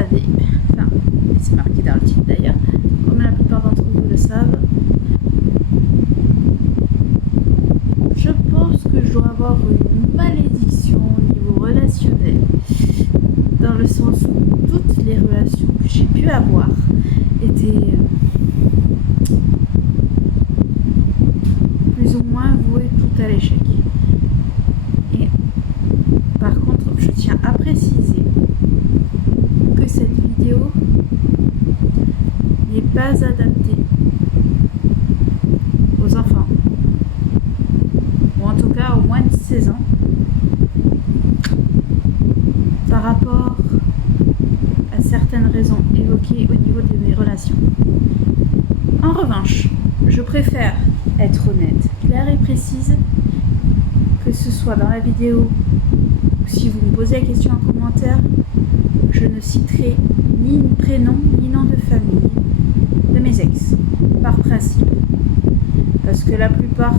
savez, enfin, c'est marqué dans le titre d'ailleurs, comme la plupart d'entre vous le savent, je pense que je dois avoir une malédiction au niveau relationnel, dans le sens où toutes les relations que j'ai pu avoir étaient plus ou moins vouées tout à l'échec. Et par contre, je tiens à préciser que cette vidéo n'est pas adaptée aux enfants, ou en tout cas au moins de 16 ans, par rapport à certaines raisons évoquées au niveau de mes relations. En revanche, je préfère être honnête, claire et précise, que ce soit dans la vidéo ou si vous me posez la question en commentaire, je ne citerai ni prénom ni nom de famille de mes ex, par principe. Parce que la plupart,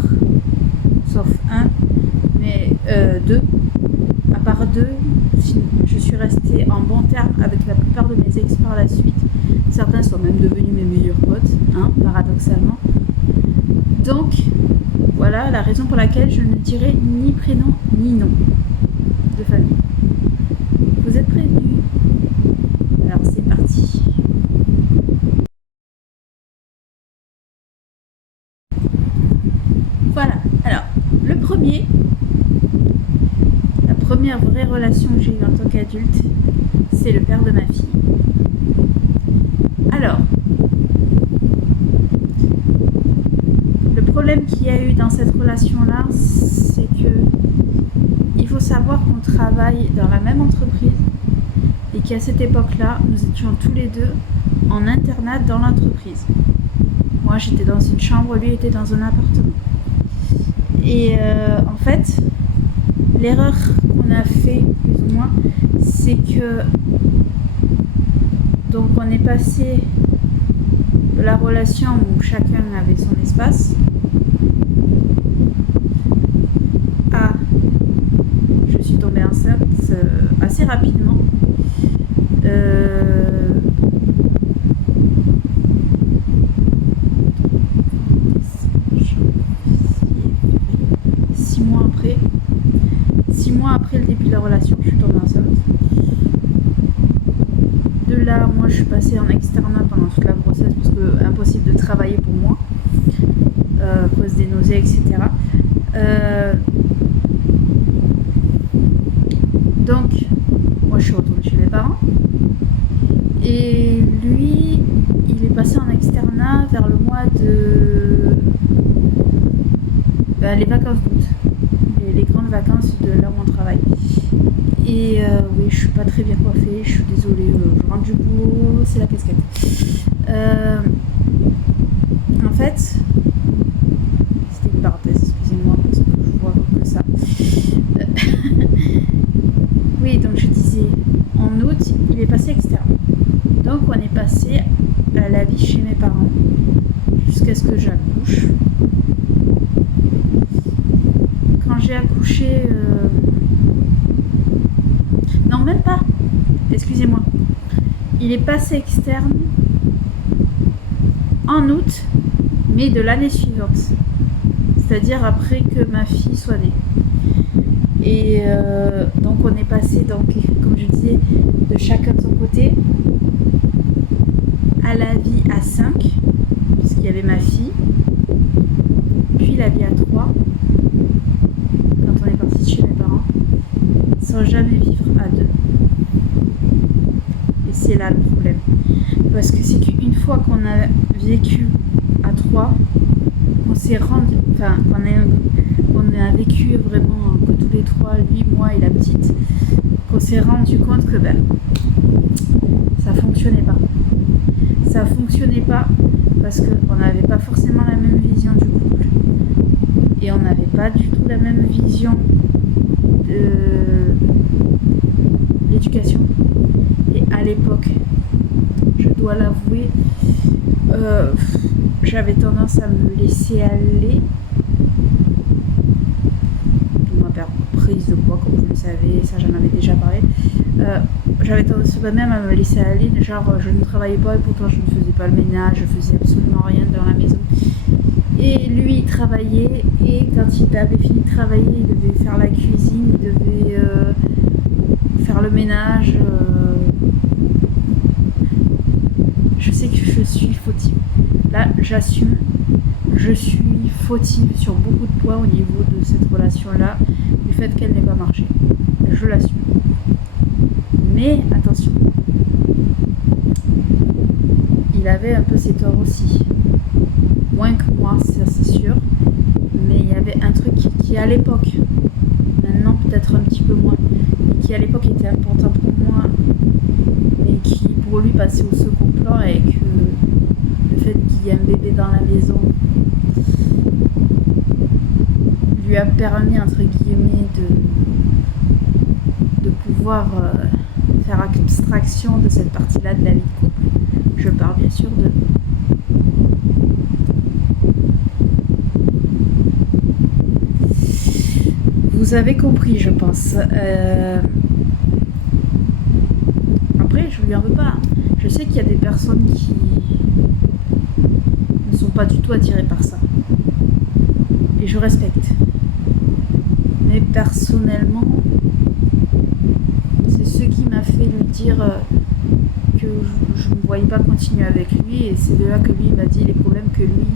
sauf un, mais deux, à part deux, je suis restée en bon terme avec la plupart de mes ex par la suite. Certains sont même devenus mes meilleurs potes, hein, paradoxalement. Donc, voilà la raison pour laquelle je ne dirai ni prénom ni nom de famille. Vous êtes prévenus? Alors c'est parti. Voilà, alors la première vraie relation que j'ai eue en tant qu'adulte, c'est le père de ma fille. Alors, le problème qu'il y a eu dans cette relation-là, c'est que il faut savoir qu'on travaille dans la même entreprise et qu'à cette époque-là, nous étions tous les deux en internat dans l'entreprise. Moi, j'étais dans une chambre, lui était dans un appartement. Et en fait, l'erreur qu'on a fait, plus ou moins, c'est que donc on est passé de la relation où chacun avait son espace à je suis tombée enceinte assez rapidement. 6 mois après le début de la relation, je suis tombée enceinte. De là, moi, je suis passée en externat pendant toute la grossesse parce que impossible de travailler pour moi à cause des nausées, etc. Donc, moi, je suis retournée chez mes parents et lui, il est passé en externat vers le mois de les vacances d'août. Les grandes vacances de là où on travaille. Et oui, je suis pas très bien coiffée, je suis désolée, je rentre du boulot, c'est la casquette. En fait, c'était une parenthèse, excusez-moi, parce que je vois que ça. Oui, donc je disais, en août, il est passé externe. Donc on est passé à la vie chez mes parents, jusqu'à ce que j'accouche. Quand j'ai accouché, non, même pas, excusez-moi, il est passé externe en août, mais de l'année suivante, c'est-à-dire après que ma fille soit née. Et donc on est passé, donc, comme je disais, de chacun de son côté à la vie à 5, puisqu'il y avait ma fille, puis la vie à 3, quand on est parti chez mes parents, sans jamais vivre à 2. Et c'est là le problème. Parce que c'est qu'une fois qu'on a vécu à 3, on s'est rendu, enfin, on a vécu vraiment que tous les 3, lui, moi et la petite, qu'on s'est rendu compte que ça fonctionnait pas. Ça fonctionnait pas parce qu'on n'avait pas forcément la même vision du couple. Et on n'avait pas du tout la même vision de l'éducation. Et à l'époque, je dois l'avouer, j'avais tendance à me laisser aller. prise de poids, comme vous le savez, ça j'en avais déjà parlé. J'avais tendance même à me laisser aller, genre je ne travaillais pas et pourtant je ne faisais pas le ménage, je faisais absolument rien dans la maison. Et lui il travaillait, et quand il avait fini de travailler, il devait faire la cuisine, il devait faire le ménage. Je sais que je suis fautive. Là, j'assume. Je suis fautive sur beaucoup de points au niveau de cette relation-là, du fait qu'elle n'ait pas marché. Je l'assume. Mais attention, il avait un peu ses torts aussi. Moins que moi, ça c'est sûr. Mais il y avait un truc qui à l'époque, maintenant peut-être un petit peu moins, mais qui à l'époque était important pour moi, mais qui pour lui passait au second plan, et que le fait qu'il y ait un bébé dans la maison lui a permis, entre guillemets, de pouvoir faire abstraction de cette partie-là de la vie de couple. Je parle bien sûr de... Vous avez compris, je pense. Après, je lui en veux pas. Je sais qu'il y a des personnes qui ne sont pas du tout attirées par ça. Et je respecte. Mais personnellement, c'est ce qui m'a fait lui dire que je ne me voyais pas continuer avec lui. Et c'est de là que lui m'a dit les problèmes que lui,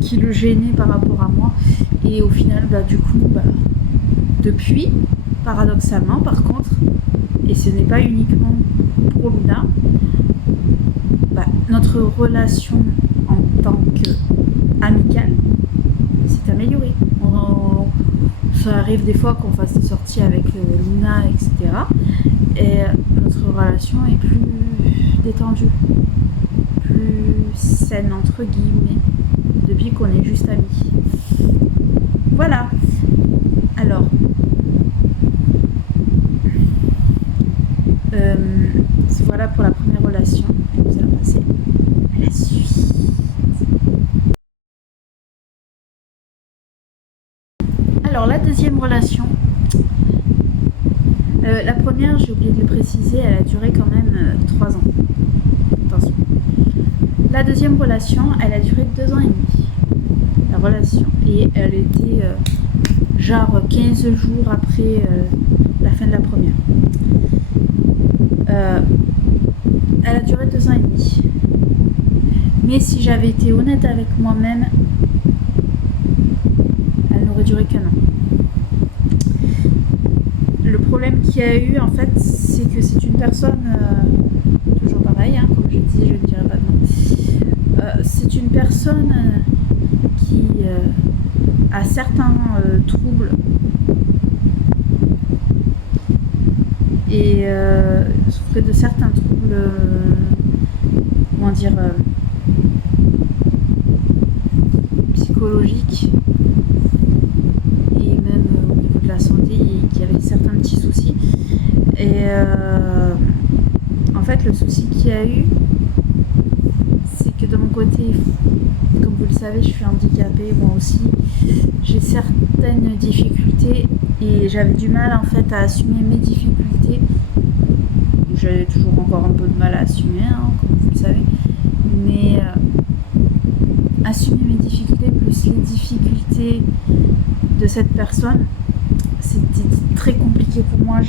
qui le gênaient par rapport à moi. Et au final, du coup, depuis, paradoxalement, par contre, et ce n'est pas uniquement pour Luna, notre relation en tant qu'amicale s'est améliorée. Ça arrive des fois qu'on fasse des sorties avec Luna, etc. Et notre relation est plus détendue, plus saine, entre guillemets, depuis qu'on est juste amis. Voilà. Alors, voilà pour la première relation. Nous allons passer à la suite. Alors, la deuxième relation. La première, j'ai oublié de le préciser, elle a duré quand même 3 ans. Attention. La deuxième relation, elle a duré 2 ans et demi. La relation. Et elle était genre 15 jours après la fin de la première. Elle a duré 2 ans et demi. Mais si j'avais été honnête avec moi-même, elle n'aurait duré qu'un an. Le problème qu'il y a eu, en fait, c'est que c'est une personne, toujours pareil, hein, comme je disais, je ne dirais pas de nom. C'est une personne qui a certains troubles et souffrait de certains troubles, comment dire, psychologiques, et même au niveau de la santé, qui avait certains petits soucis. Et en fait, le souci qu'il y a eu, c'est que de mon côté, comme vous le savez, je suis handicapée, moi aussi, j'ai certaines difficultés et j'avais du mal en fait à assumer mes difficultés. J'avais toujours encore un peu de mal à assumer, hein, comme vous le savez, mais assumer mes difficultés plus les difficultés de cette personne, c'était très compliqué pour moi.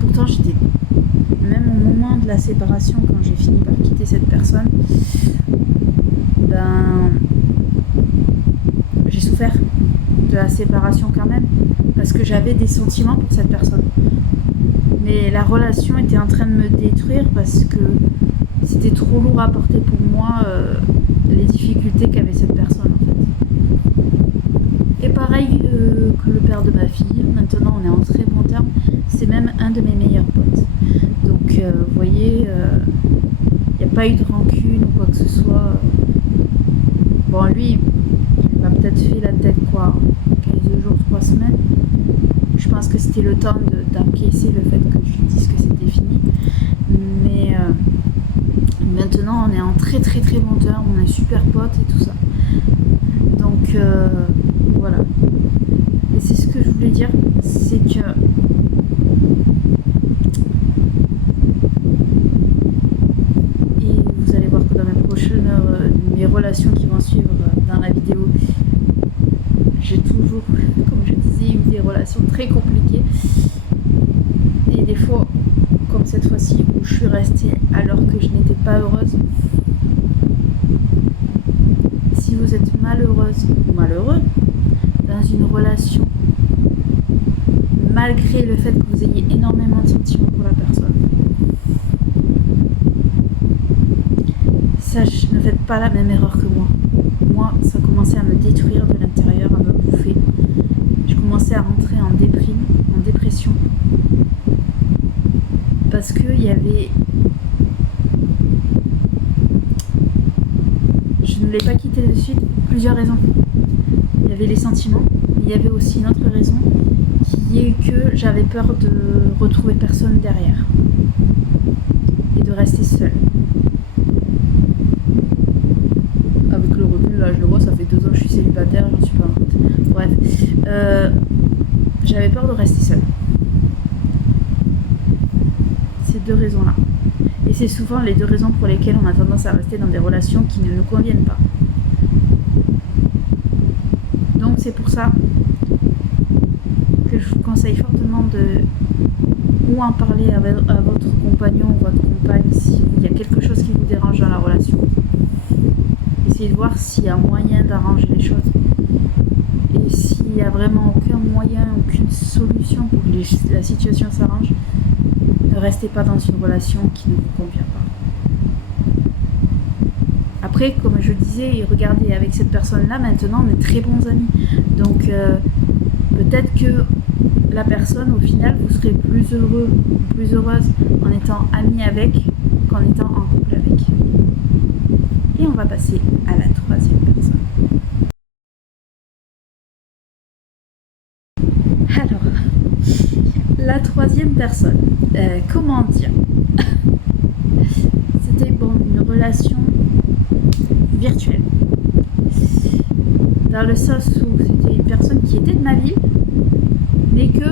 Pourtant, j'étais, même au moment de la séparation, quand j'ai fini par quitter cette personne, j'ai souffert de la séparation quand même, parce que j'avais des sentiments pour cette personne. Mais la relation était en train de me détruire parce que c'était trop lourd à porter pour moi, les difficultés qu'avait cette personne en fait. Et pareil que le père de ma fille, maintenant on est en très bon terme, c'est même un de mes meilleurs potes. Donc vous voyez, il n'y a pas eu de rancune ou quoi que ce soit. Bon, lui, il m'a peut-être fait la tête 15 jours, 3 semaines. Je pense que c'était le temps d'encaisser le fait que je lui dise que c'était fini. Mais maintenant, on est en très très très bon terme, on est super potes et tout ça. Donc voilà. Et c'est ce que je voulais dire, c'est que et vous allez voir que dans mes relations qui vont suivre dans la vidéo, j'ai toujours, comme je disais, eu des relations très compliquées. Et des fois, comme cette fois-ci, où je suis restée alors que je n'étais pas heureuse. Si vous êtes malheureuse ou malheureux dans une relation, malgré le fait que vous ayez énormément de sentiments pour la personne, ne faites pas la même erreur que moi. Moi, ça commençait à me détruire de l'intérieur, à me bouffer. Je commençais à rentrer en dépression. Parce qu'il y avait... Je ne l'ai pas quitté de suite pour plusieurs raisons. Il y avait les sentiments, mais il y avait aussi une autre raison, qui est que j'avais peur de retrouver personne derrière. Et de rester seule. Avec le recul, là je le vois, ça fait 2 ans que je suis célibataire, j'en suis pas morte. Bref, j'avais peur de rester seule. Ces 2 raisons-là. Et c'est souvent les 2 raisons pour lesquelles on a tendance à rester dans des relations qui ne nous conviennent pas. Donc c'est pour ça que je vous conseille fortement de ou en parler à votre compagnon ou votre compagne s'il y a quelque chose qui vous dérange dans la relation. Essayez de voir s'il y a moyen d'arranger les choses. Et s'il n'y a vraiment aucun moyen, aucune solution pour que la situation s'arrange, ne restez pas dans une relation qui ne vous convient pas. Après, comme je disais, regardez, avec cette personne-là, maintenant, on est très bons amis. Donc, peut-être que la personne, au final, vous serez plus heureux, plus heureuse en étant amis avec qu'en étant en couple avec. Et on va passer à la 3e personne. Alors, la 3e personne, comment dire? C'était une relation virtuelle. Dans le sens où c'était une personne qui était de ma ville, mais que,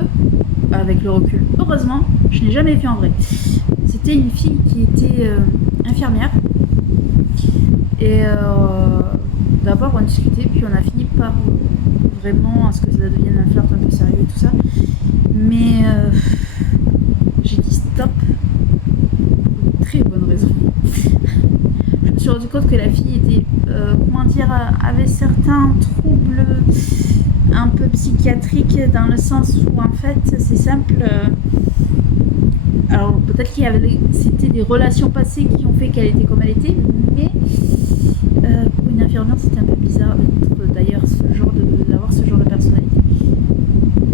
avec le recul, heureusement, je n'ai jamais vu en vrai. C'était une fille qui était infirmière. Et d'abord on discutait, puis on a fini par vraiment à ce que ça devienne un flirt un peu sérieux et tout ça. Mais j'ai dit stop pour une très bonne raison. Je me suis rendu compte que la fille était, avait certains troubles un peu psychiatriques, dans le sens où en fait c'est simple. Alors peut-être c'était des relations passées qui ont fait qu'elle était comme elle était, mais pour une infirmière c'était un peu bizarre d'ailleurs d'avoir ce genre de personnalité.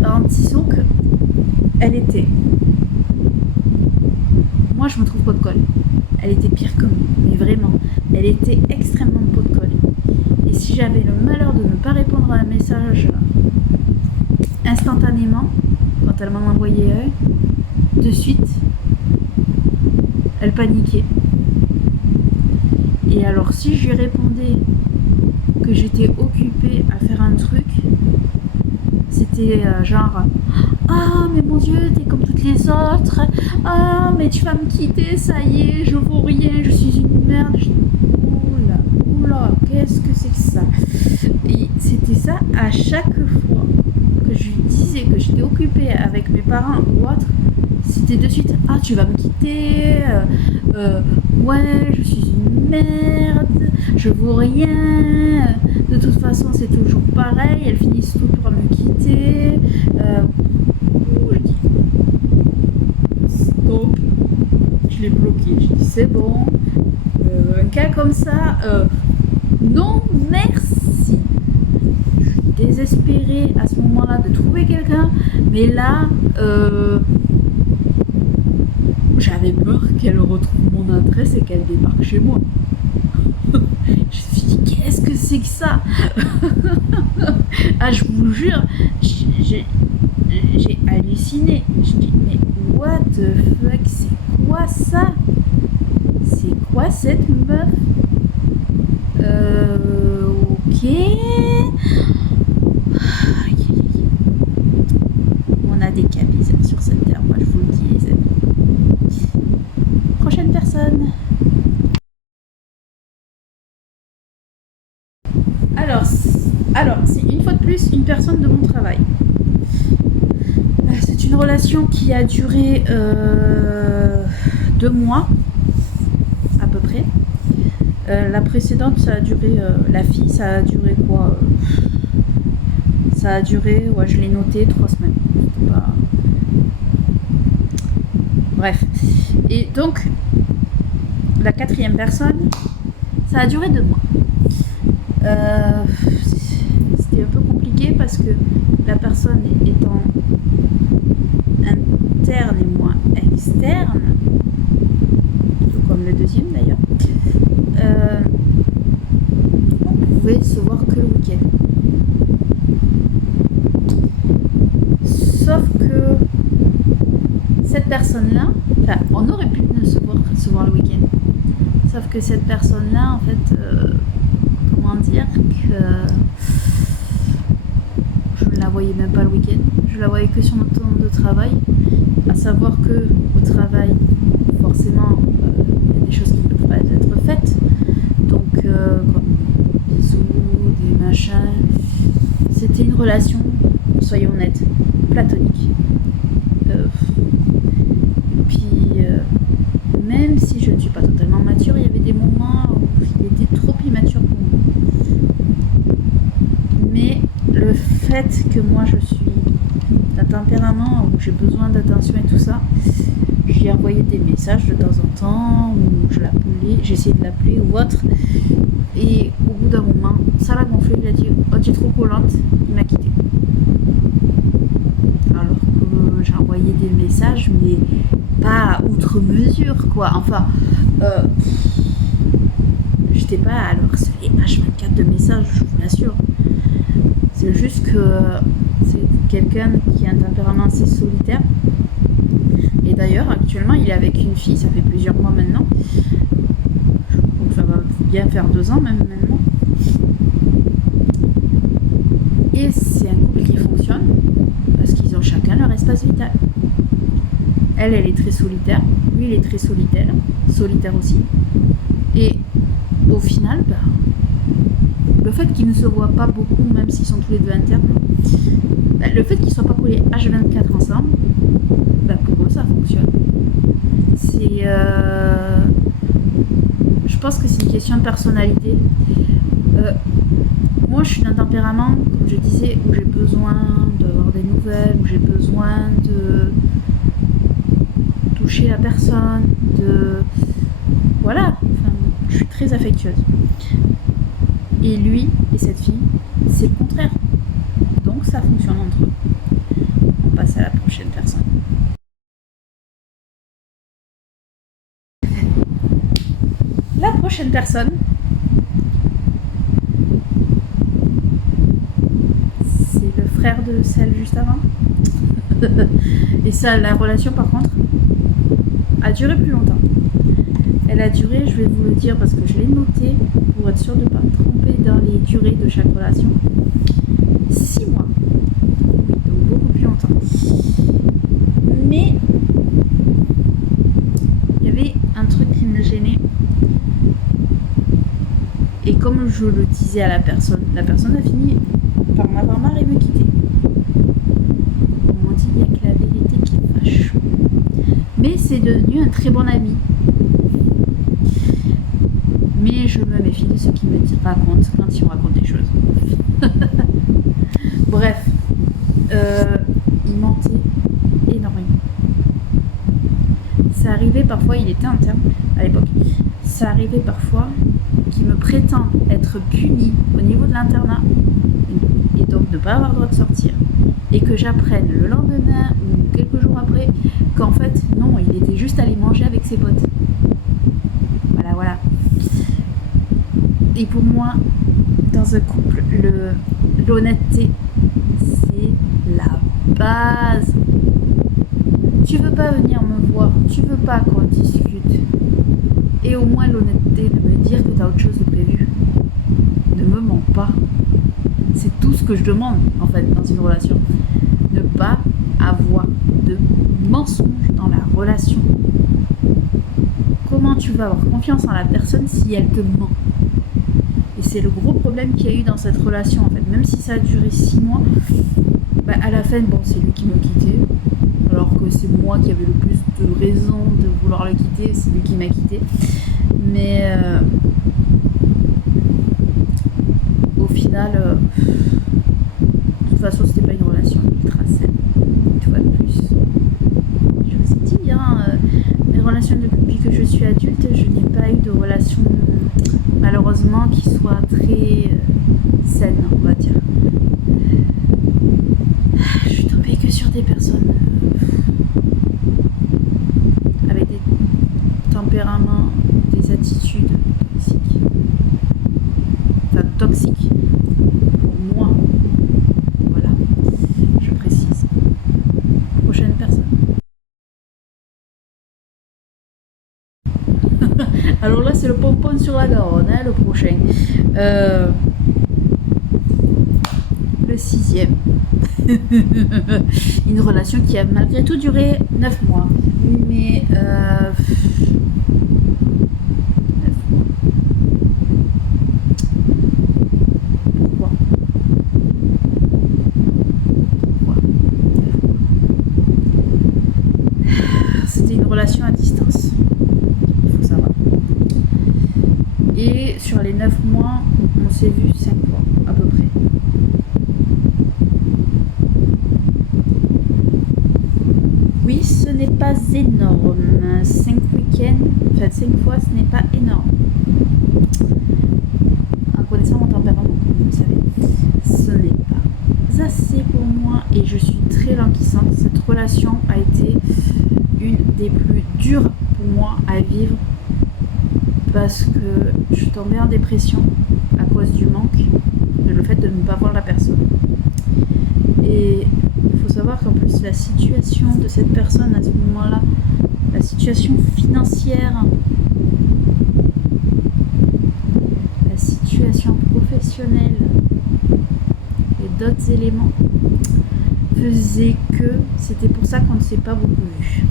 Alors disons que elle était, moi je me trouve pot de colle, elle était pire que moi, mais vraiment, elle était extrêmement pot de colle. Et si j'avais le malheur de ne pas répondre à un message instantanément, quand elle m'en envoyait un, de suite, elle paniquait. Et alors si je lui répondais que j'étais occupée à faire un truc, c'était genre « Ah mais mon Dieu, t'es comme toutes les autres, ah mais tu vas me quitter, ça y est, je vaux rien, je suis une merde. » Oula, qu'est-ce que c'est que ça? Et c'était ça à chaque fois que je lui disais que j'étais occupée avec mes parents ou autre, c'était de suite « Ah, tu vas me quitter, ouais, je suis une merde, je vaux rien, de toute façon c'est toujours pareil, elles finissent toutes par me quitter. » Je dis stop, je l'ai bloqué, je dis c'est bon, un cas comme ça, non merci. Je suis désespérée à ce moment-là de trouver quelqu'un, mais là j'avais peur qu'elle retrouve mon adresse et qu'elle débarque chez moi. Je me suis dit, qu'est-ce que c'est que ça? Ah, je vous jure, j'ai halluciné. Je dis, mais what the fuck, c'est quoi ça? C'est quoi cette meuf? Ok. Alors, c'est une fois de plus une personne de mon travail. C'est une relation qui a duré 2 mois, à peu près. La précédente, ça a duré... la fille, ça a duré quoi Ça a duré, ouais, je l'ai noté, 3 semaines. C'était pas... Bref. Et donc, la 4e personne, ça a duré 2 mois. C'était un peu compliqué parce que la personne étant interne et moi externe, tout comme le deuxième d'ailleurs, on pouvait se voir que le week-end. Sauf que cette personne-là, enfin, on aurait pu se voir le week-end. Sauf que cette personne-là, en fait, comment dire, que je ne la voyais même pas le week-end. Je la voyais que sur notre temps de travail. À savoir que au travail, forcément, il y a des choses qui ne peuvent pas être faites. Donc, comme des bisous, des machins. C'était une relation, soyons honnêtes, platonique. Même si je ne suis pas totalement mature, il y avait des moments où il était trop immature pour moi. Mais le fait que moi je suis d'un tempérament où j'ai besoin d'attention et tout ça, j'ai envoyé des messages de temps en temps, où je l'appelais, j'essayais de l'appeler ou autre. Et au bout d'un moment, ça l'a gonflé, il a dit « Oh, tu es trop collante », il m'a quitté. Alors que j'ai envoyé des messages, mais pas outre mesure, quoi. Enfin, j'étais pas à le harceler H24 de messages, je vous l'assure. C'est juste que c'est quelqu'un qui a un tempérament assez solitaire. Et d'ailleurs, actuellement, il est avec une fille, ça fait plusieurs mois maintenant. Donc ça va bien faire 2 ans même maintenant. Et c'est un couple qui fonctionne parce qu'ils ont chacun leur espace vital. Elle est très solitaire, lui il est très solitaire aussi. Et au final, le fait qu'ils ne se voient pas beaucoup, même s'ils sont tous les deux internes, le fait qu'ils ne soient pas collés H24 ensemble, pour eux ça fonctionne. C'est, je pense que c'est une question de personnalité. Moi je suis d'un tempérament, comme je disais, où j'ai besoin d'avoir des nouvelles, où j'ai besoin de toucher la personne, voilà, enfin, je suis très affectueuse. Et lui et cette fille, c'est le contraire. Donc ça fonctionne entre eux. On passe à la prochaine personne. La prochaine personne, c'est le frère de celle juste avant. Et ça, la relation par contre, a duré plus longtemps. Elle a duré, je vais vous le dire parce que je l'ai noté pour être sûre de ne pas me tromper dans les durées de chaque relation. 6 mois. Oui, donc beaucoup plus longtemps. Mais il y avait un truc qui me gênait. Et comme je le disais à la personne a fini par m'avoir marre et me quitter. On m'a dit il n'y a que la vérité qui fâche. Mais c'est devenu un très bon ami. Mais je me méfie de ceux qui me racontent quand ils me racontent des choses. Bref, il mentait énormément. Ça arrivait parfois, il était interne à l'époque, ça arrivait parfois qu'il me prétende être puni au niveau de l'internat et donc ne pas avoir le droit de sortir. Et que j'apprenne le lendemain ou quelques jours après qu'en fait, non, il était juste allé manger avec ses potes. Voilà. Et pour moi, dans un couple, l'honnêteté, c'est la base. Tu veux pas venir me voir, tu veux pas qu'on discute. Et au moins l'honnêteté de me dire que tu as autre chose de prévu. Ne me mens pas. C'est tout ce que je demande, en fait, dans une relation. Ne pas avoir de mensonges dans la relation. Comment tu vas avoir confiance en la personne si elle te ment? Et c'est le gros problème qu'il y a eu dans cette relation en fait. Même si ça a duré 6 mois, bah, à la fin, bon, c'est lui qui m'a quitté. Alors que c'est moi qui avais le plus de raisons de vouloir le quitter, c'est lui qui m'a quitté. Mais au final, de toute façon, c'était pas une relation ultra saine. Une fois de plus. Je vous ai dit, hein, mes relations depuis que je suis adulte, je n'ai pas eu de relation malheureusement qui soit très saine, on va dire. Je suis tombée que sur des personnes avec des tempéraments, des attitudes toxiques. Enfin, toxiques. Pour moi. Voilà. Je précise. Prochaine personne. Alors là, c'est le pompon sur la Garonne, hein, le prochain. Le 6e. Une relation qui a malgré tout duré 9 mois. Mais 9 mois. Pourquoi? C'était une relation à distance. Il faut savoir. Et sur les 9 mois, on s'est vu 5 fois à peu près. Oui, ce n'est pas énorme. 5 week-ends, enfin 5 fois, ce n'est pas énorme. En connaissant mon tempérament, comme vous le savez, ce n'est pas assez pour moi et je suis très languissante. Cette relation a été une des plus dures pour moi à vivre parce que je suis tombée en dépression à cause du manque, le fait de ne pas voir la personne. Et il faut savoir qu'en plus la situation de cette personne à ce moment-là, la situation financière, la situation professionnelle et d'autres éléments faisaient que c'était pour ça qu'on ne s'est pas beaucoup vu.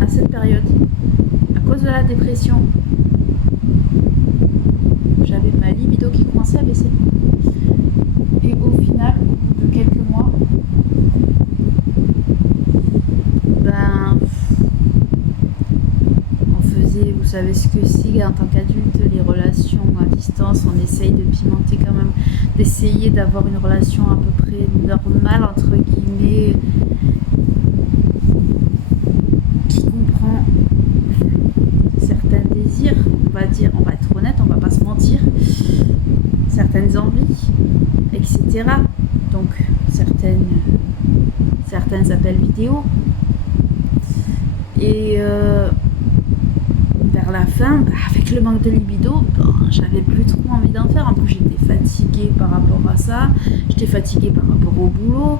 À cette période, à cause de la dépression, j'avais ma libido qui commençait à baisser. Et au final, au bout de quelques mois, ben, on faisait, vous savez ce que c'est en tant qu'adulte, les relations à distance, on essaye de pimenter quand même, d'essayer d'avoir une relation à peu près normale, entre guillemets, qui comprend certains désirs, on va dire, on va être honnête, on va pas se mentir, certaines envies, etc. Donc certains appels vidéo. Et vers la fin, avec le manque de libido, j'avais plus trop envie d'en faire. En plus, j'étais fatiguée par rapport à ça, j'étais fatiguée par rapport au boulot,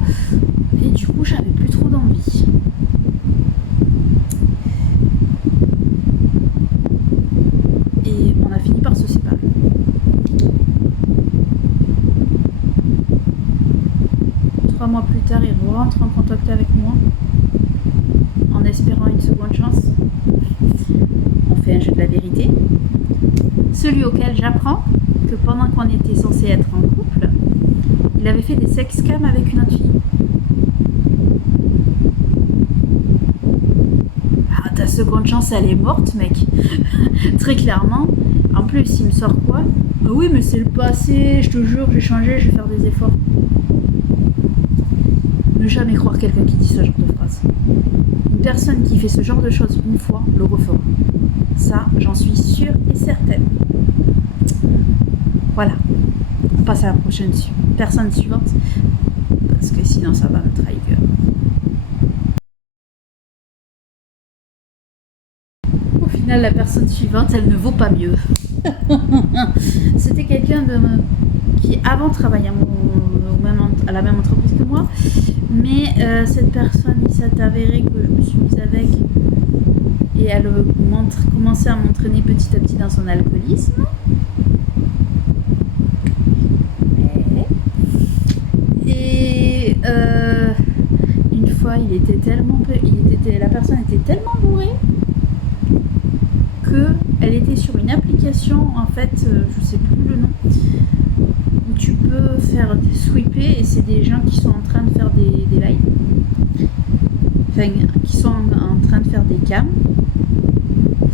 et du coup, j'avais plus trop d'envie. Et on a fini par se séparer. Trois mois plus tard, il rentre en contact avec moi en espérant une seconde chance. On fait un jeu de la vérité, celui auquel j'apprends que pendant qu'on était censé être en couple, il avait fait des sexcams avec une autre fille. Ah, ta seconde chance, elle est morte, mec. Très clairement. En plus, il me sort quoi? Ah oui, mais c'est le passé, je te jure, j'ai changé, je vais faire des efforts. Ne jamais croire quelqu'un qui dit ce genre de phrase. Une personne qui fait ce genre de choses une fois le refera. Ça, j'en suis sûre et certaine. Voilà. On passe à la prochaine personne suivante. Parce que sinon, ça va me trahir. Au final, la personne suivante, elle ne vaut pas mieux. C'était quelqu'un qui avant travaillait à la même entreprise que moi. Mais cette personne, il s'est avéré que je me suis mise avec et elle commençait à m'entraîner petit à petit dans son alcoolisme. Et une fois, la personne était tellement bourrée que elle était sur une application, en fait, je sais plus le nom, où tu peux faire des sweeper et c'est des gens qui sont en train de faire des lives, enfin, qui sont en train de faire des cams.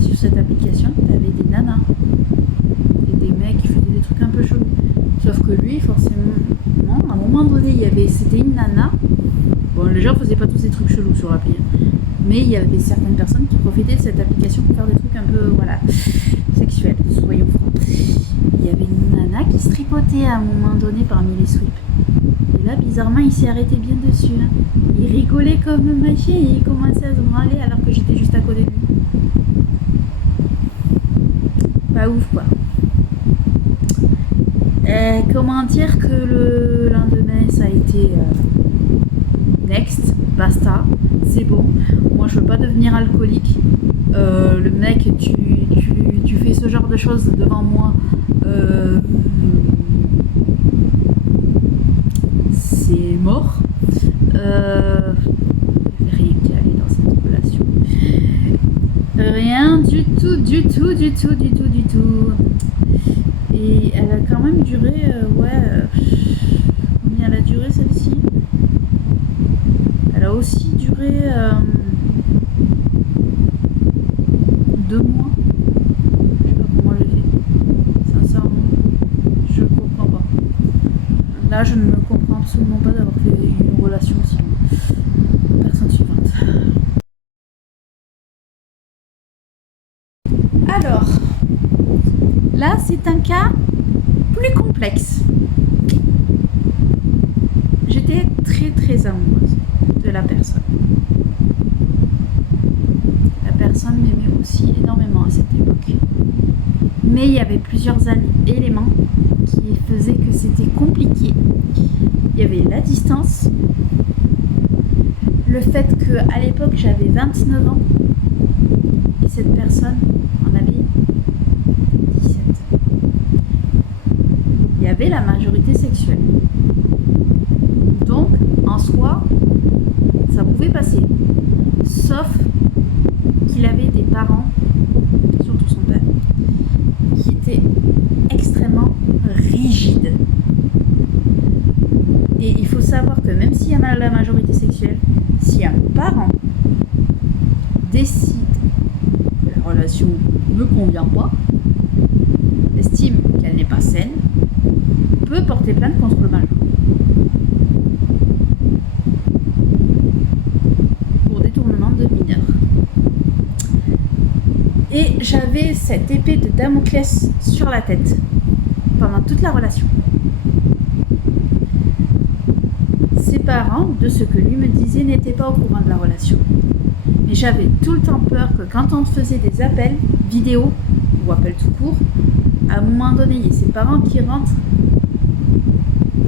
Sur cette application, tu avais des nanas et des mecs qui faisaient des trucs un peu chelous. Sauf que lui, forcément, à un moment donné, c'était une nana. Bon, les gens faisaient pas tous ces trucs chelous sur l'appli, mais il y avait certaines personnes qui profitaient de cette application pour faire des trucs un peu, voilà, sexuels, soyons francs. Il y avait une nana qui se tripotait à un moment donné parmi les sweeps. Et là, bizarrement, il s'est arrêté bien dessus. Hein. Il rigolait comme machin et il commençait à se branler alors que j'étais juste à côté de lui. Pas ouf, quoi. Comment dire que le lendemain, ça a été next, basta, c'est bon. Moi, je veux pas devenir alcoolique. Le mec, tu fais ce genre de choses devant moi. C'est mort. Rien qui allait dans cette relation. Rien du tout. Et elle a quand même duré, combien elle a duré celle-ci? Elle a aussi duré 2 mois. Je sais pas comment j'ai fait. Sincèrement, je comprends pas. Là, je ne comprends absolument pas d'avoir fait une relation aussi longue. Personne suivante. Alors, là, c'est un cas plus complexe. J'étais très amoureuse de la personne. La personne m'aimait aussi énormément à cette époque. Mais il y avait plusieurs éléments qui faisaient que c'était compliqué. Il y avait la distance, le fait qu'à l'époque j'avais 29 ans et cette personne en avait 17. Il y avait la majorité sexuelle. Donc, en soi, ça pouvait passer. Sauf qu'il avait des parents, surtout son père, qui étaient extrêmement rigides. Et il faut savoir que même s'il y a la majorité sexuelle, si un parent décide que la relation ne convient pas, estime qu'elle n'est pas saine, peut porter plainte contre le majeur. Pour détournement de mineurs. Et j'avais cette épée de Damoclès sur la tête pendant toute la relation. Ses parents, de ce que lui me disait, n'étaient pas au courant de la relation. Mais j'avais tout le temps peur que quand on faisait des appels vidéo, ou appels tout court, à un moment donné, il y ait ses parents qui rentrent,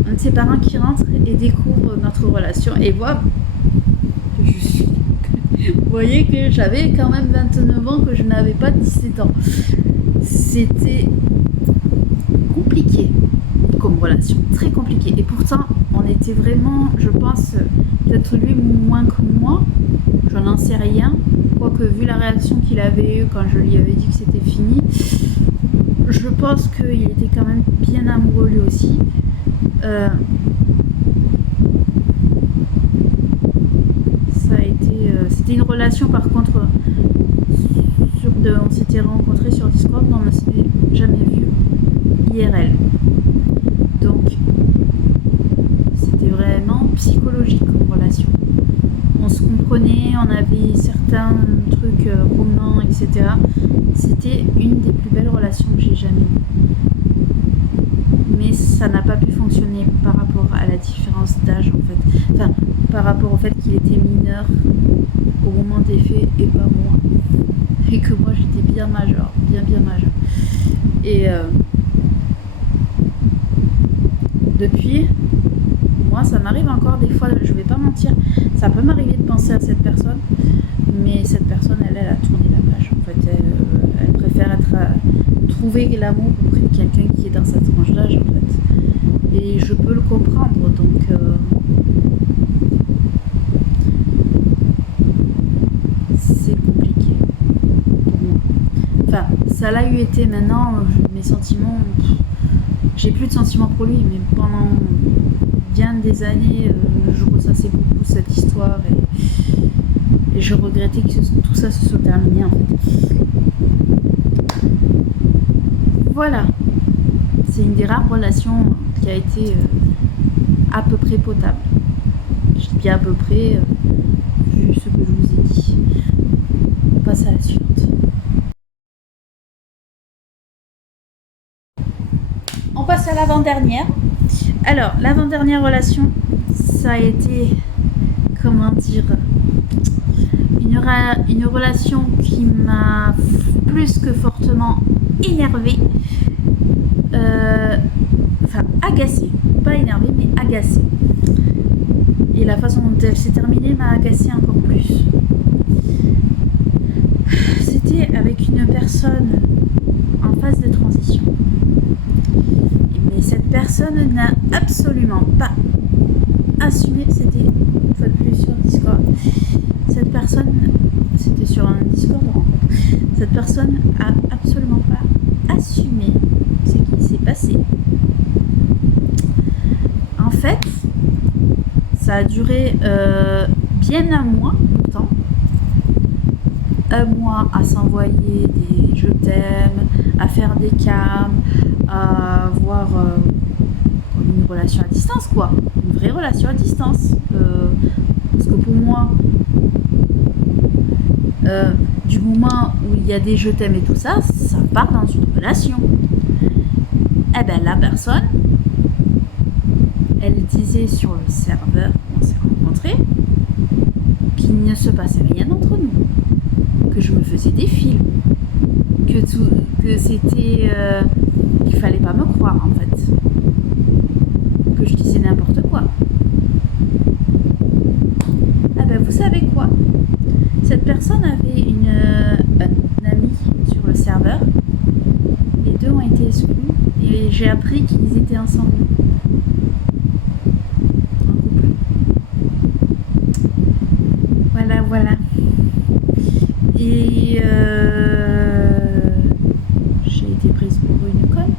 un de ses parents qui rentre et découvre notre relation. Et voilà, vous voyez que j'avais quand même 29 ans, que je n'avais pas 17 ans. C'était compliqué comme relation, très compliqué. Et pourtant, on était vraiment, je pense, peut-être lui moins que moi, je n'en sais rien. Quoique, vu la réaction qu'il avait eue quand je lui avais dit que c'était fini, je pense qu'il était quand même bien amoureux lui aussi. Ça a été, c'était une relation par contre, on s'était rencontrés sur Discord, mais on ne s'était jamais vu IRL. Donc, c'était vraiment psychologique comme relation. On se comprenait, on avait certains trucs communs, etc. C'était une des plus belles relations que j'ai jamais eues. Mais ça n'a pas pu fonctionner par rapport à la différence d'âge en fait. Enfin, par rapport au fait qu'il était mineur au moment des faits et pas moi. Et que moi j'étais bien majeure, bien majeure. Et depuis, moi ça m'arrive encore des fois, je vais pas mentir, ça peut m'arriver de penser à cette personne, mais cette personne elle a tourné la page. En fait, elle préfère trouver l'amour auprès de quelqu'un qui est dans cette tranche d'âge en fait. Et je peux le comprendre, donc eu été maintenant, mes sentiments, j'ai plus de sentiments pour lui, mais pendant bien des années, je ressassais beaucoup cette histoire et je regrettais que tout ça se soit terminé en fait. Voilà, c'est une des rares relations qui a été à peu près potable. Je dis bien à peu près, vu ce que je vous ai dit. On passe à la suivante. On passe à l'avant-dernière. Alors, l'avant-dernière relation, ça a été, comment dire, une relation qui m'a plus que fortement énervée. Enfin, agacée. Pas énervée, mais agacée. Et la façon dont elle s'est terminée m'a agacée encore plus. C'était avec une personne en phase de transition. Mais cette personne n'a absolument pas assumé, c'était une fois de plus sur Discord, cette personne, c'était sur un Discord de rencontre, cette personne a absolument pas assumé ce qui s'est passé. En fait, ça a duré bien un mois pourtant. Un mois à s'envoyer des je t'aime, à faire des cams, à avoir une relation à distance quoi, une vraie relation à distance. Parce que pour moi, du moment où il y a des je t'aime et tout ça, ça part dans une relation. Eh ben la personne, elle disait sur le serveur où on s'est rencontrés qu'il ne se passait rien entre nous, que je me faisais des films, que c'était qu'il fallait pas me croire en fait, que je disais n'importe quoi. Ah ben vous savez quoi, cette personne avait un ami sur le serveur, les deux ont été exclus et j'ai appris qu'ils étaient ensemble. Voilà. Et j'ai été prise pour une conne,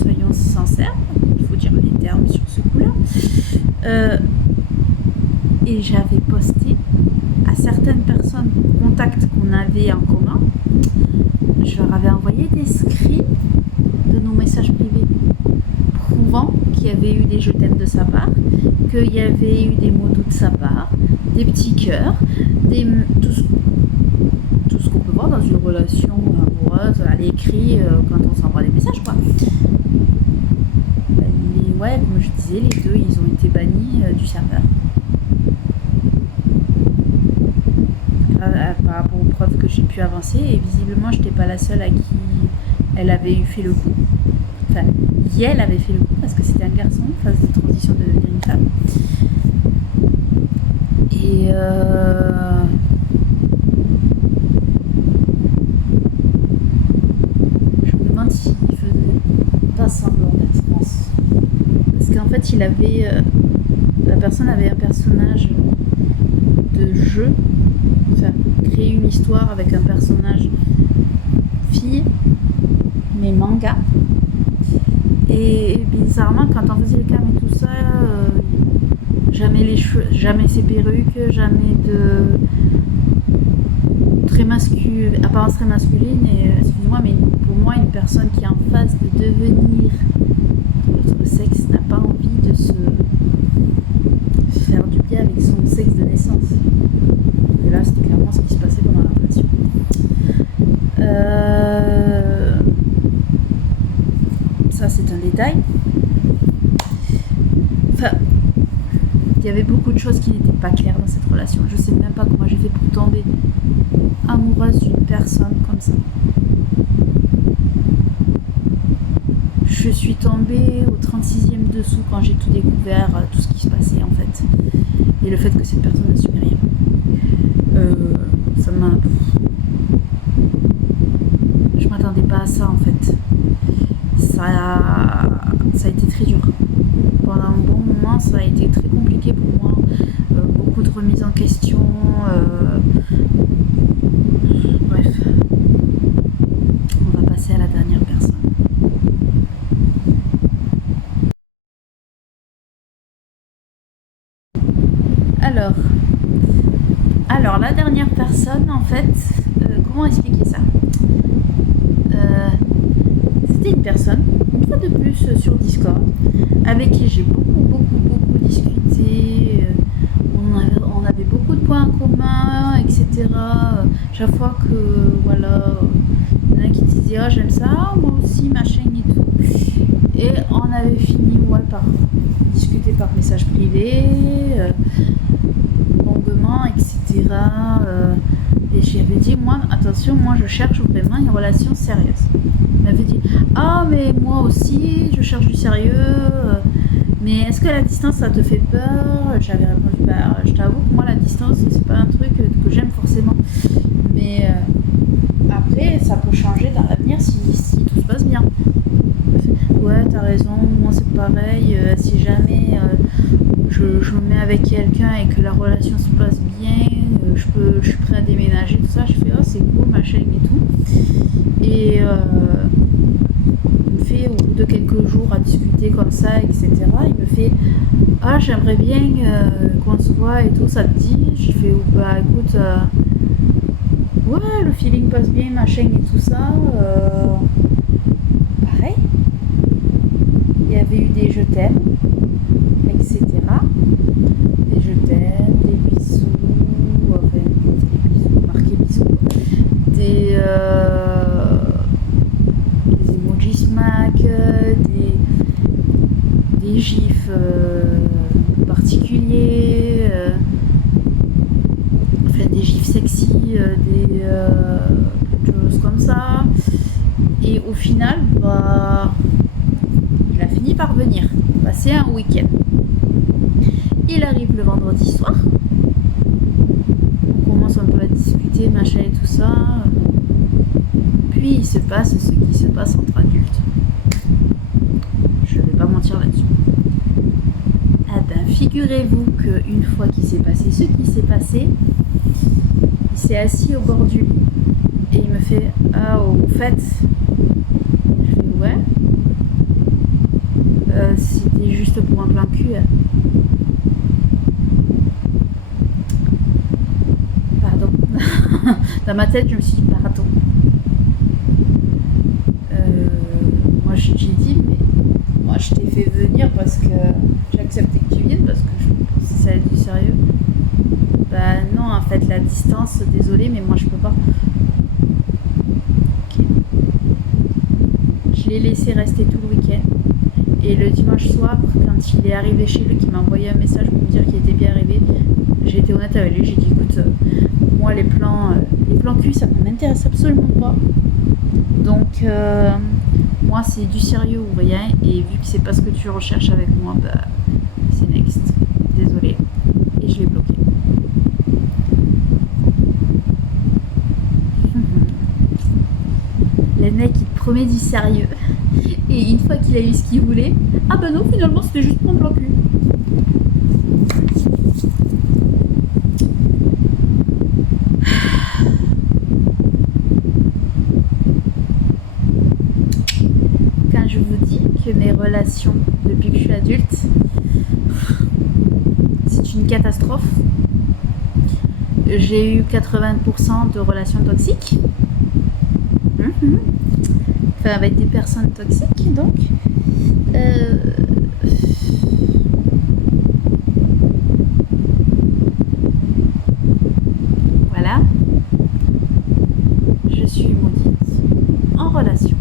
soyons sincères, il faut dire les termes sur ce coup-là. Et j'avais posté à certaines personnes, contacts qu'on avait en commun, je leur avais envoyé des screens de nos messages privés prouvant qu'il y avait eu des je t'aime de sa part, qu'il y avait eu des mots doux de sa part, des petits cœurs, tout ce qu'on peut voir dans une relation amoureuse à l'écrit quand on s'envoie des messages quoi. Ouais, comme je disais, les deux ils ont été bannis du serveur. Par rapport aux preuves que j'ai pu avancer, et visiblement je n'étais pas la seule à qui elle avait eu fait le coup. Enfin, elle avait fait le coup parce que c'était un garçon en phase de transition de devenir une femme. Et je me demande s'il faisait pas semblant d'être trans. Parce qu'en fait, la personne avait un personnage de jeu, enfin, créer une histoire avec un personnage fille, mais manga. Et bizarrement, quand on faisait le cam et tout ça, jamais les cheveux, jamais ses perruques, jamais de apparence très masculine. Et excusez-moi, mais pour moi, une personne qui est en phase de devenir l'autre sexe n'a pas envie de se faire du bien avec son sexe de naissance. Et là, c'était clairement ce qui se passait pendant la relation. Ça, c'est un détail. Enfin, il y avait beaucoup de choses qui n'étaient pas claires dans cette relation. Je sais même pas comment j'ai fait pour tomber amoureuse d'une personne comme ça. Je suis tombée au 36e dessous quand j'ai tout découvert, tout ce qui se passait en fait. Et le fait que cette personne n'assumait rien. Ça m'a... Je m'attendais pas à ça en fait. Ça a été très dur. Pendant un bon moment, ça a été très compliqué pour moi. Beaucoup de remises en question. Bref. On va passer à la dernière. Alors, la dernière personne, en fait, comment expliquer ça? C'était une personne, une fois de plus sur Discord, avec qui j'ai beaucoup discuté. On avait beaucoup de points en commun, etc. Chaque fois que, voilà, il y en a qui disaient ah, j'aime ça, moi aussi, machin et tout. Et on avait fini par discuter par message privé, longuement, etc. Et j'avais dit, moi, attention, moi je cherche vraiment une relation sérieuse. Il m'avait dit, ah, mais moi aussi, je cherche du sérieux. Mais est-ce que la distance, ça te fait peur? J'avais répondu, bah, je t'avoue que moi, la distance, c'est pas un truc que j'aime forcément. Mais après, ça peut changer dans l'avenir si tout se passe bien. Ouais, t'as raison, moi c'est pareil. Si jamais je me mets avec quelqu'un et que la relation se passe bien, je suis prêt à déménager, tout ça. Je fais, oh, c'est cool, machin et tout. Et il me fait, au bout de quelques jours à discuter comme ça, etc., il me fait, ah, j'aimerais bien qu'on se voit et tout, ça te dit? Je fais, bah écoute, ouais, le feeling passe bien, machin et tout ça. Pareil. Il y avait eu des je t'aime, etc. Des je t'aime, des bisous, enfin, des bisous, marqués bisous, des emojis smack, des gifs particuliers, enfin des gifs sexy, des choses comme ça. Et au final, bah, il a fini par venir passer un week-end. Il arrive le vendredi soir. On commence un peu à discuter, machin et tout ça. Puis il se passe ce qui se passe entre adultes. Je vais pas mentir là-dessus. Ah ben, figurez-vous qu'une fois qu'il s'est passé ce qui s'est passé, il s'est assis au bord du lit et il me fait, ah, au fait, je fais ouais. C'était juste pour un plein cul. Pardon. Dans ma tête, je me suis dit pardon. Moi, j'ai dit, mais moi, je t'ai fait venir parce que j'ai accepté que tu viennes parce que je pensais que ça allait être du sérieux. Bah non, en fait, la distance, désolé, mais moi, je peux pas. Ok. Je l'ai laissé rester tout le week-end. Et le dimanche soir, quand il est arrivé chez lui, qu'il m'a envoyé un message pour me dire qu'il était bien arrivé, j'ai été honnête avec lui, j'ai dit écoute, moi les plans cul, ça ne m'intéresse absolument pas. Donc moi c'est du sérieux ou rien, et vu que c'est pas ce que tu recherches avec moi, bah c'est next. Désolée. Et je l'ai bloqué. Le mec il te promet du sérieux. Et une fois qu'il a eu ce qu'il voulait, ah bah non, finalement c'était juste mon plan cul. Quand je vous dis que mes relations depuis que je suis adulte, c'est une catastrophe. J'ai eu 80% de relations toxiques. Enfin, avec des personnes toxiques, donc. Voilà. Je suis maudite en relation.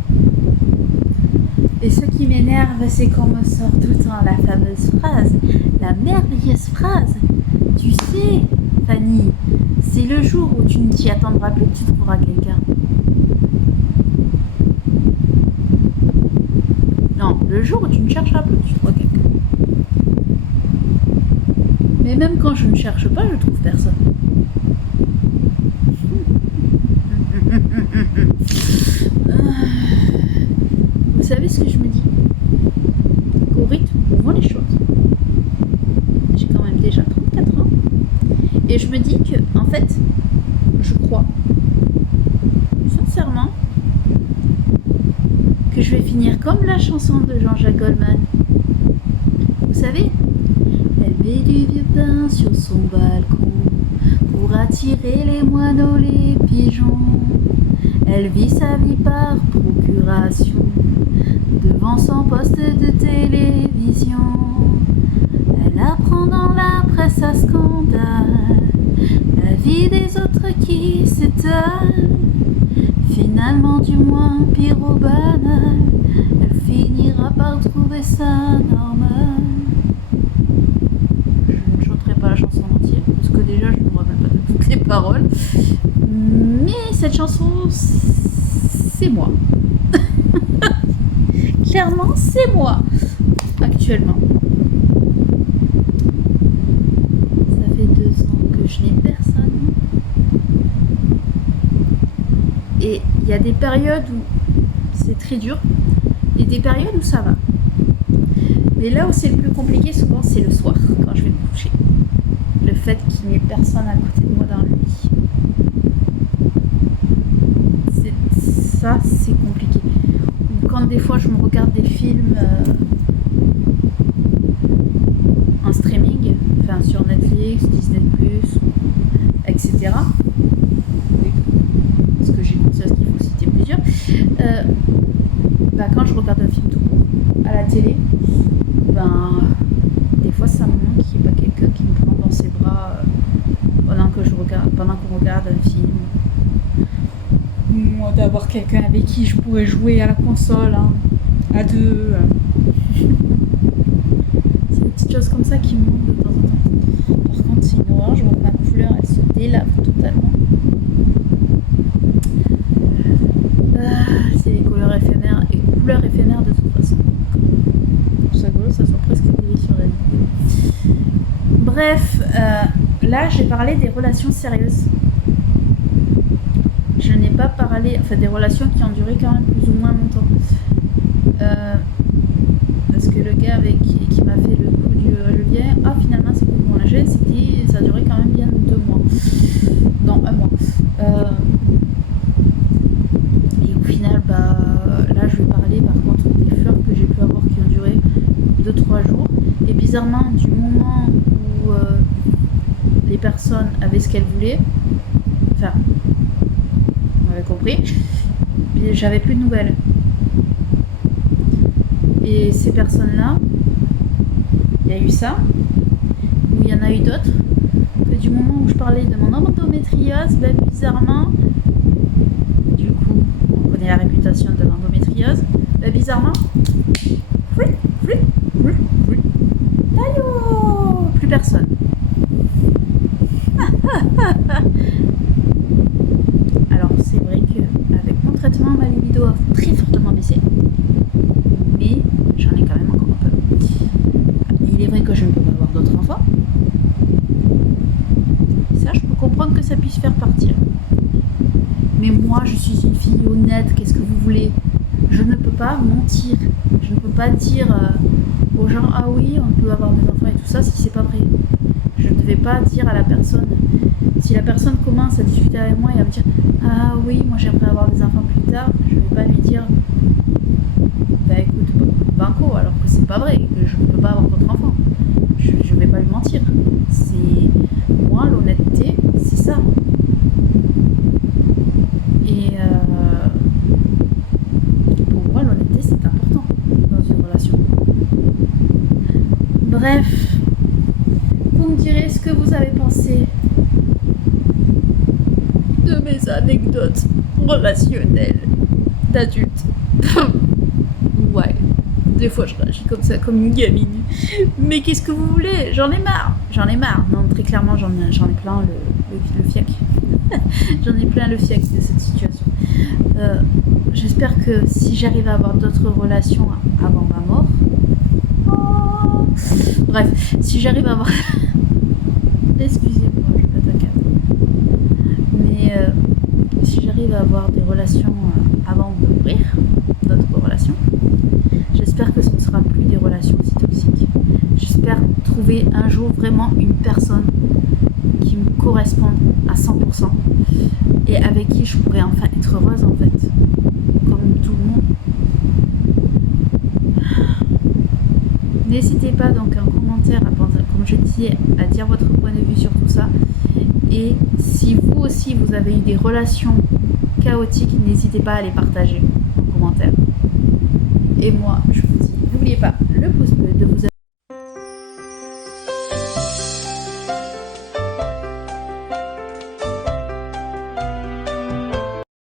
Et ce qui m'énerve, c'est qu'on me sort tout le temps la fameuse phrase, la merveilleuse phrase. Tu sais, Fanny, c'est le jour où tu ne t'y attendras plus que tu trouveras quelqu'un. Non, le jour où tu ne chercheras plus, tu trouveras quelqu'un. Mais même quand je ne cherche pas, je trouve personne. Vous savez ce que je me dis? Qu'au rythme où vont les choses, j'ai quand même déjà 34 ans, et je me dis que, en fait, je crois, sincèrement, que je vais finir comme la chanson de Jean-Jacques Goldman. Vous savez, elle met du vieux pain sur son balcon pour attirer les moineaux, les pigeons. Elle vit sa vie par procuration, devant son poste de télévision. Elle apprend dans la presse à scandale la vie des autres qui s'étalent. Finalement, du moins pire au banal, elle finira par trouver ça normal. Je ne chanterai pas la chanson entière, parce que déjà je ne me rappelle pas de toutes les paroles. Mais cette chanson, c'est moi. Clairement, c'est moi, actuellement. Ça fait 2 ans que je n'ai personne. Et il y a des périodes où c'est très dur et des périodes où ça va. Mais là où c'est le plus compliqué souvent, c'est le soir, quand je vais me coucher. Le fait qu'il n'y ait personne à côté de moi dans le lit. Ça, c'est compliqué. Ou quand des fois je me regarde des films en streaming, enfin sur Netflix, Disney+, etc. Parce que j'ai conscience qu'il faut citer plusieurs. Quand je regarde un film tout court à la télé, des fois ça me manque qu'il n'y ait pas quelqu'un qui me prend dans ses bras pendant qu'on regarde un film. Moi, d'avoir quelqu'un avec qui je pourrais jouer à la console, à deux. C'est des petites choses comme ça qui me manquent de temps en temps. Par contre, c'est une horreur, je vois que ma couleur elle se délave totalement. C'est des couleurs éphémères et couleurs éphémères de toute façon. C'est rigolo, ça soit presque gris sur la vidéo. Bref, là j'ai parlé des relations sérieuses. Je n'ai pas parlé, des relations qui ont duré quand même plus ou moins longtemps. Parce que le gars qui m'a fait le coup du je viens, finalement c'est pour mon âge, ça a duré quand même bien 2 mois. Non, 1 mois. Et au final, là je vais parler par contre des flirts que j'ai pu avoir qui ont duré 2-3 jours. Et bizarrement, du moment où les personnes avaient ce qu'elles voulaient, vous m'avez compris, j'avais plus de nouvelles. Et ces personnes-là, il y a eu ça, ou il y en a eu d'autres, que du moment où je parlais de mon endométriose, bizarrement, du coup, on connaît la réputation de l'endométriose, bizarrement, plus personne. Alors c'est vrai qu'avec mon traitement, ma libido a très fortement baissé, mais j'en ai quand même encore un peu. Il est vrai que je ne peux pas avoir d'autres enfants. Et ça, je peux comprendre que ça puisse faire partir. Mais moi, je suis une fille honnête, qu'est-ce que vous voulez? Je ne peux pas mentir. Je ne peux pas dire aux gens, ah oui, on peut avoir des enfants et tout ça, si c'est pas vrai. Je ne vais pas dire à la personne, si la personne commence à discuter avec moi et à me dire, ah oui, moi j'aimerais avoir des enfants plus tard, je ne vais pas lui dire, écoute, banco, alors que c'est pas vrai, que je ne peux pas avoir d'autres enfants. Je ne vais pas lui mentir. Moi, l'honnêteté, c'est ça. Et pour moi, l'honnêteté, c'est important dans une relation. Bref, vous me direz ce que vous avez pensé de mes anecdotes relationnelles d'adulte. Ouais, des fois je réagis comme ça, comme une gamine. Mais qu'est-ce que vous voulez? J'en ai marre. Non, très clairement, j'en ai plein le fiac. J'en ai plein le fiac de cette situation. J'espère que si j'arrive à avoir d'autres relations avant ma mort... Bref, si j'arrive à avoir... Excusez-moi, je pète un câble. Mais si j'arrive à avoir des relations avant de mourir, d'autres relations, j'espère que ce ne sera plus des relations aussi toxiques. J'espère trouver un jour vraiment une personne qui me corresponde à 100% et avec qui je pourrais enfin être heureuse en fait, comme tout le monde. N'hésitez pas donc en commentaire, comme je disais, à dire votre point de vue sur tout ça Et si vous aussi vous avez eu des relations chaotiques, n'hésitez pas à les partager en commentaire. Et moi, je vous dis, n'oubliez pas le pouce bleu, de vous abonner.